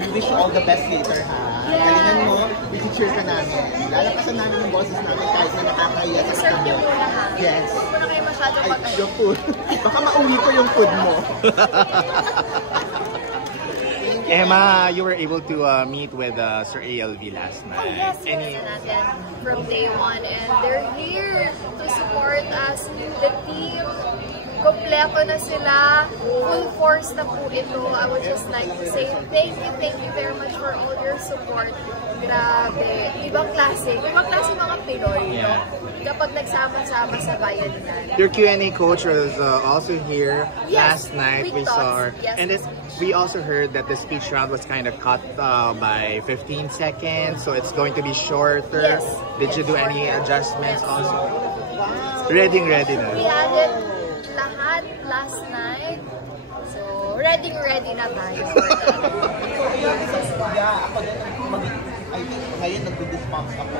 we wish you all the best later, ha? Yes. Galingan mo, i-cheer ka namin. Lalapasan namin yung boses namin kahit na nakakaya sa Serve niyo muna, ha? Yes. Huwag mo na kayo masyadong Ay, yung food. Baka mauwi ko yung food mo. Emma, you were able to meet with Sir ALV last night. Oh yes, natin from day one, and they're here to support us. The team, kompleto na sila, full force na po ito. I would just like to say thank you very much for all your support. Grabe, ibang klase mga Pinoy, no? Kapag nagsama-sama sa bayanihan. Your Q&A coach was also here Yes, last night. We saw her. Yes, And we also heard that the speech round was kind of cut by 15 seconds, so it's going to be shorter. Yes. Did you do any adjustments also? Ready na. We added lahat last night. So, ready na tayo. I think ngayon nag-disbounce ako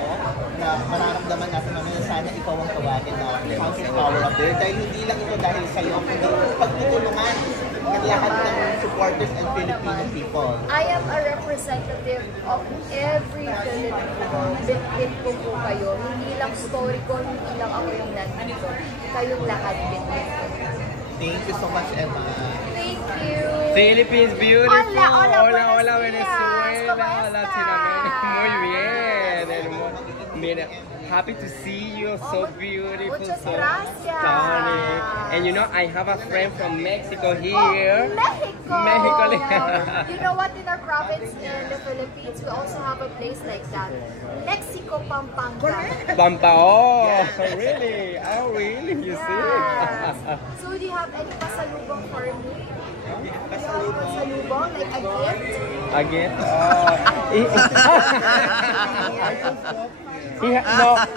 na mararamdaman natin naman na sana ikaw ang tawagin na counting power up there. Dahil hindi lang ito dahil sa'yo, kundi pagtutulungan ng lahat ng supporters and Filipino people. I am a representative of every Filipino. Bitbit ko po kayo. Hindi lang story ko, hindi lang ako yung nandito. Kayong lahat bitbit ko. Thank you so much, Emma. Thank you. Philippines beautiful. Hola, Venezuela. Latinoamérica. Muy bien. Happy to see you. So beautiful. Muchas so gracias. stunning. And you know, I have a friend from Mexico here. Mexico. You know what? In our province in the Philippines, we also have a place like that. Mexico, Pampanga. Pampao. Really? Oh, really? You see? So, do you have any pasalubong for me? Pasalubong? Like a gift? A gift?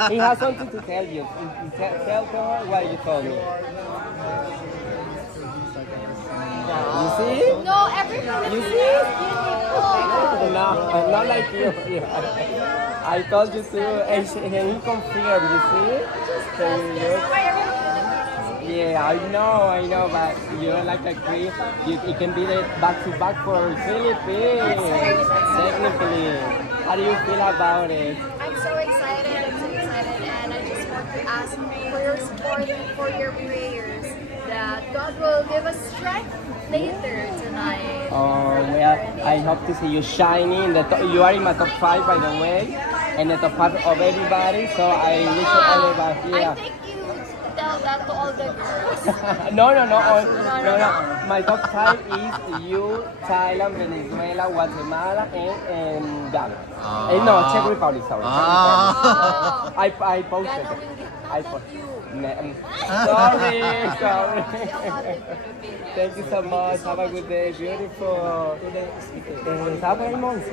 He has something to tell you. Tell her what you told me. You see? No, every Filipino is beautiful. No, not like you. I told you to, and he confirmed, you see? Yeah, I know, but you're like a queen. It can be the back-to-back for Philippines. Technically. How do you feel about it? I'm so excited, and I just want to ask for your support and for your prayers that God will give us strength later tonight. Oh, well, I hope to see you shining. You are in my top 5, by the way, and the top 5 of everybody, so I wish you all the best. Yeah. I think you tell that to all the girls. No. My top 5 is you, Thailand, Venezuela, Guatemala, and Ghana. No, Czech Republic, sorry. I posted it. I posted it. Sorry. Thank you so much. Have a good day. Beautiful. Sábado el 11.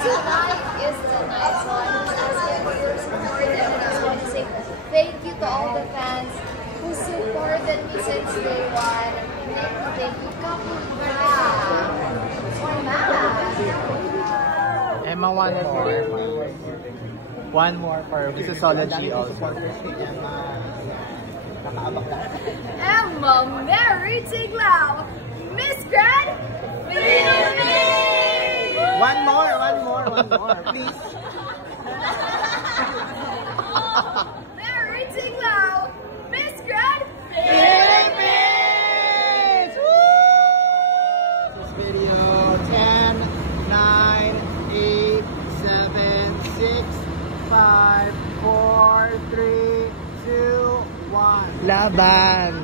Tonight is tonight, so I'm just asking for your support, and I just want to say thank you to all the fans who supported me since day one. Thank you, Kapura. Emma, one more for Mixology also. Emma Mary Tiglao, Miss Grand Philippines! One more, please. Mary Tiglao, Miss Grand Philippines! This video, 10, 9, 8, 7, 6, 5, 4, 3, 2, 1. Laban!